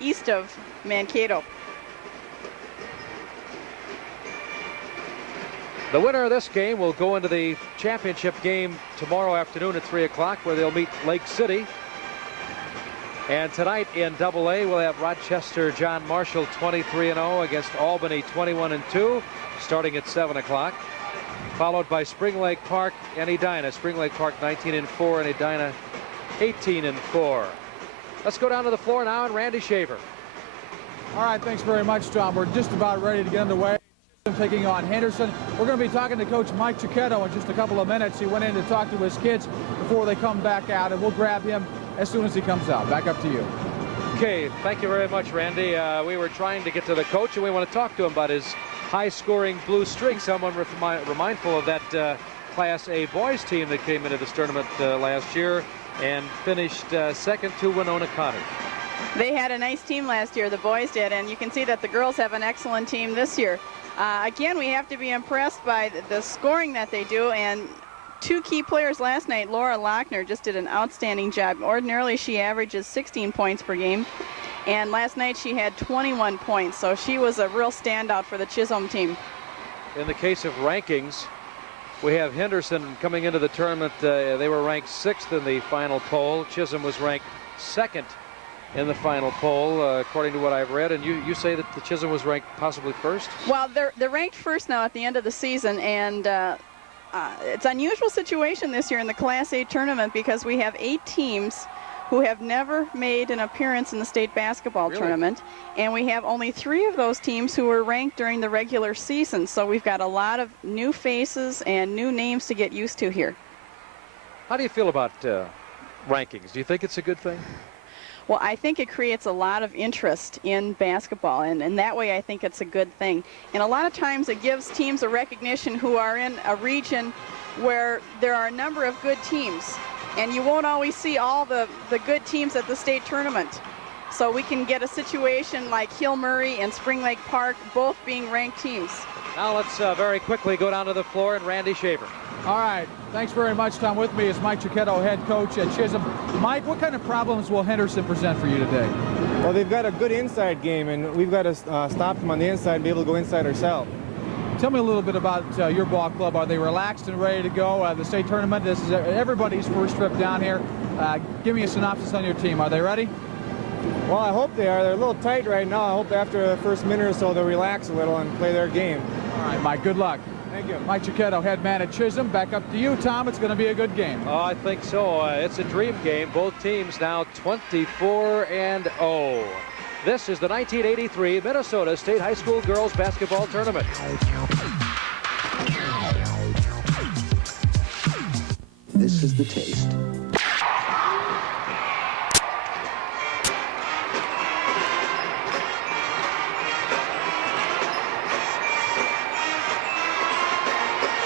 east of Mankato. The winner of this game will go into the championship game tomorrow afternoon at 3 o'clock, where they'll meet Lake City. And tonight in AA, we'll have Rochester John Marshall 23-0 against Albany 21-2, starting at 7 o'clock. Followed by Spring Lake Park and Edina. Spring Lake Park 19-4 and Edina 18-4. Let's go down to the floor now and Randy Shaver. All right, thanks very much, Tom. We're just about ready to get underway. Taking on Henderson. We're going to be talking to Coach Mike Cicchetto in just a couple of minutes. He went in to talk to his kids before they come back out, and we'll grab him as soon as he comes out. Back up to you. Okay, thank you very much, Randy. We were trying to get to the coach, and we want to talk to him about his high-scoring blue streak. Someone mindful of that Class A boys team that came into this tournament last year and finished second to Winona Cottage. They had a nice team last year, the boys did, and you can see that the girls have an excellent team this year. Again, we have to be impressed by the scoring that they do, and two key players last night, Laura Lochner, just did an outstanding job. Ordinarily, she averages 16 points per game, and last night she had 21 points, so she was a real standout for the Chisholm team. In the case of rankings, we have Henderson coming into the tournament. They were ranked 6th in the final poll. Chisholm was ranked 2nd in the final poll, according to what I've read. And you say that the Chisholm was ranked possibly 1st? Well, they're ranked 1st now at the end of the season, and it's an unusual situation this year in the Class A tournament because we have 8 teams who have never made an appearance in the state basketball tournament, and we have only 3 of those teams who were ranked during the regular season. So we've got a lot of new faces and new names to get used to here. How do you feel about rankings? Do you think it's a good thing? Well, I think it creates a lot of interest in basketball, and that way I think it's a good thing. And a lot of times it gives teams a recognition who are in a region where there are a number of good teams, and you won't always see all the good teams at the state tournament. So we can get a situation like Hill Murray and Spring Lake Park both being ranked teams. Now let's very quickly go down to the floor and Randy Shaver. All right, thanks very much, Tom. With me is Mike Cicchetto, head coach at Chisholm. Mike, what kind of problems will Henderson present for you today? Well, they've got a good inside game, and we've got to stop them on the inside and be able to go inside ourselves. Tell me a little bit about your ball club. Are they relaxed and ready to go? The state tournament, this is everybody's first trip down here. Give me a synopsis on your team. Are they ready? Well, I hope they are. They're a little tight right now. I hope after the first minute or so they'll relax a little and play their game. All right, Mike, good luck. Thank you. Mike Cicchetto, head man at Chisholm. Back up to you, Tom. It's going to be a good game. Oh, I think so. It's a dream game. Both teams now 24-0. This is the 1983 Minnesota State High School Girls Basketball Tournament. This is the taste.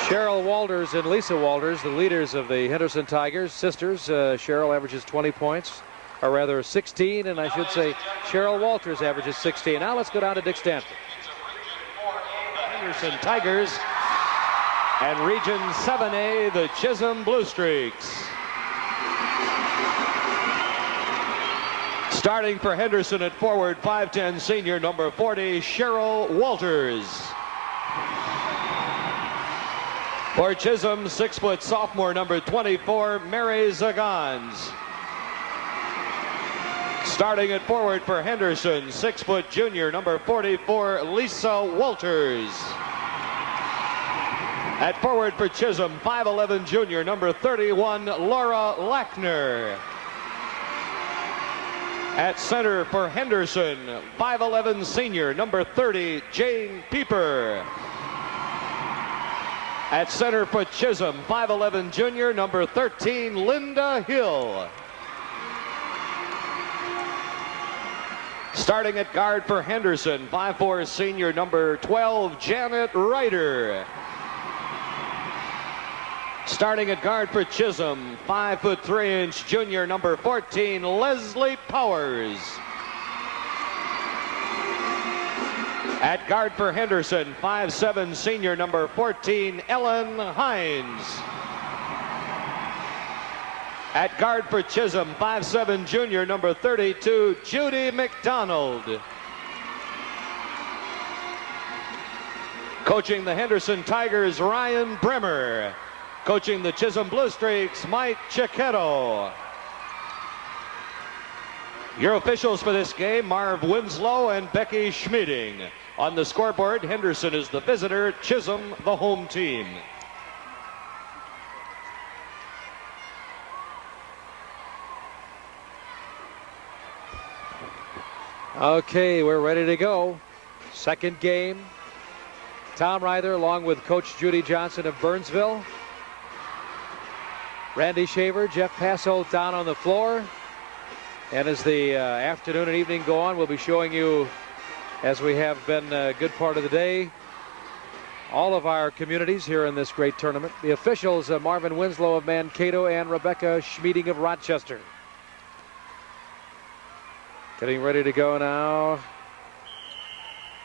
Cheryl Walters and Lisa Walters, the leaders of the Henderson Tigers, sisters. Cheryl averages 20 points, or rather 16, and I should say Cheryl Walters averages 16. Now let's go down to Dick Stanton. Henderson Tigers and Region 7A, the Chisholm Blue Streaks. Starting for Henderson at forward, 5'10" senior, number 40, Cheryl Walters. For Chisholm, 6' sophomore, number 24, Mary Zagans. Starting at forward for Henderson, 6' junior, number 44, Lisa Walters. At forward for Chisholm, 5'11" junior, number 31, Laura Lackner. At center for Henderson, 5'11" senior, number 30, Jane Pieper. At center for Chisholm, 5'11" junior, number 13, Linda Hill. Starting at guard for Henderson, 5'4" senior, number 12, Janet Ryder. Starting at guard for Chisholm, 5'3" junior, number 14, Leslie Powers. At guard for Henderson, 5'7" senior, number 14, Ellen Hines. At guard for Chisholm, 5'7" junior, number 32, Judy McDonald. Coaching the Henderson Tigers, Ryan Bremer. Coaching the Chisholm Blue Streaks, Mike Chiquetto. Your officials for this game, Marv Winslow and Becky Schmieding. On the scoreboard, Henderson is the visitor, Chisholm the home team. Okay, we're ready to go. Second game. Tom Reither along with Coach Judy Johnson of Burnsville. Randy Shaver, Jeff Passo down on the floor. And as the afternoon and evening go on, we'll be showing you, as we have been a good part of the day, all of our communities here in this great tournament. The officials, Marvin Winslow of Mankato and Rebecca Schmieding of Rochester. Getting ready to go now.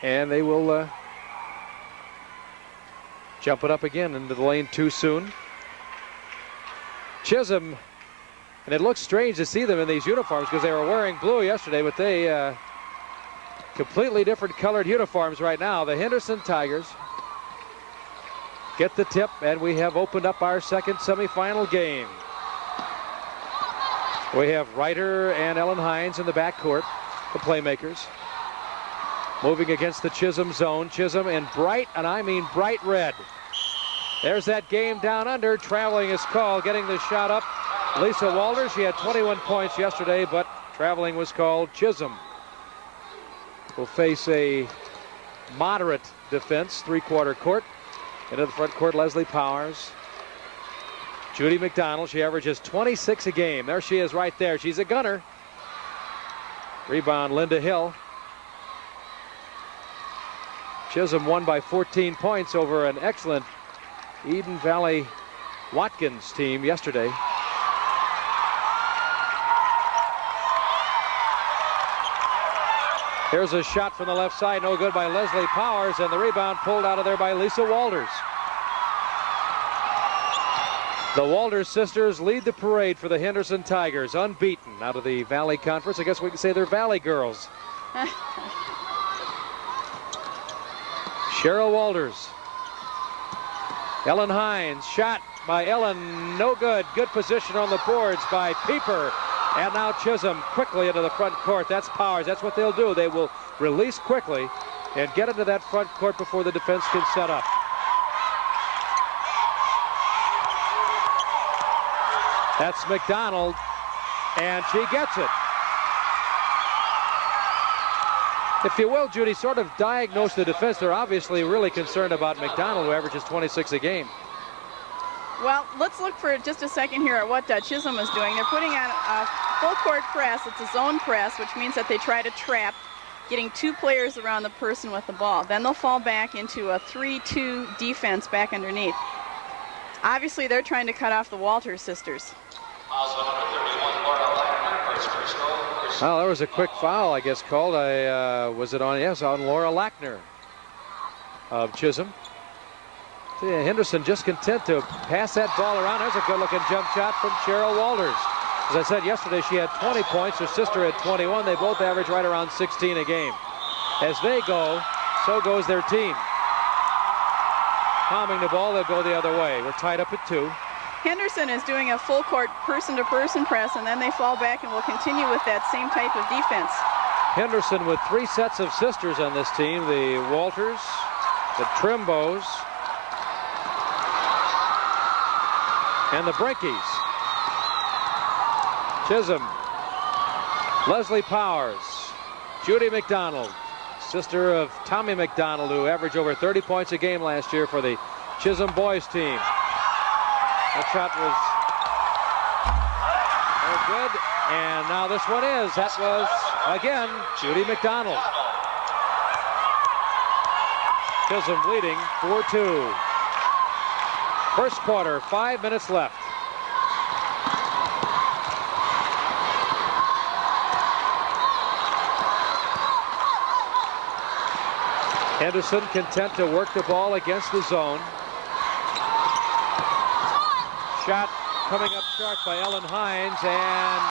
And they will jump it up again into the lane too soon. Chisholm, and it looks strange to see them in these uniforms because they were wearing blue yesterday, but they completely different colored uniforms right now. The Henderson Tigers get the tip, and we have opened up our second semifinal game. We have Reiter and Ellen Hines in the backcourt, the playmakers. Moving against the Chisholm zone. Chisholm in bright, and I mean bright red. There's that game down under. Traveling is called. Getting the shot up, Lisa Walters. She had 21 points yesterday, but traveling was called. Chisholm will face a moderate defense, three-quarter court. Into the front court, Leslie Powers. Judy McDonald, she averages 26 a game. There she is right there. She's a gunner. Rebound, Linda Hill. Chisholm won by 14 points over an excellent Eden Valley Watkins team yesterday. Here's a shot from the left side, no good by Leslie Powers, and the rebound pulled out of there by Lisa Walters. The Walters sisters lead the parade for the Henderson Tigers, unbeaten out of the Valley Conference. I guess we can say they're Valley girls. Cheryl Walters. Ellen Hines, shot by Ellen, no good. Good position on the boards by Pieper. And now Chisholm quickly into the front court. That's Powers. That's what they'll do. They will release quickly and get into that front court before the defense can set up. That's McDonald, and she gets it. If you will, Judy, sort of diagnose the defense. They're obviously really concerned about McDonald, who averages 26 a game. Well, let's look for just a second here at what Chisholm is doing. They're putting on a full court press. It's a zone press, which means that they try to trap, getting two players around the person with the ball. Then they'll fall back into a 3-2 defense back underneath. Obviously, they're trying to cut off the Walters sisters. Well, there was a quick foul, I guess, called. Was it on? Yes, on Laura Lackner of Chisholm. See, Henderson just content to pass that ball around. There's a good-looking jump shot from Cheryl Walters. As I said yesterday, she had 20 points. Her sister had 21. They both average right around 16 a game. As they go, so goes their team. Palming the ball, they'll go the other way. We're tied up at 2. Henderson is doing a full court person-to-person press, and then they fall back and will continue with that same type of defense. Henderson with 3 sets of sisters on this team. The Walters, the Trimbows, and the Brinkies. Chisholm, Leslie Powers, Judy McDonald, sister of Tommy McDonald, who averaged over 30 points a game last year for the Chisholm boys team. That shot was no good, and now this one is. That was, again, Judy McDonald. Chisholm leading 4-2. First quarter, 5 minutes left. Henderson content to work the ball against the zone. Shot coming up sharp by Ellen Hines, and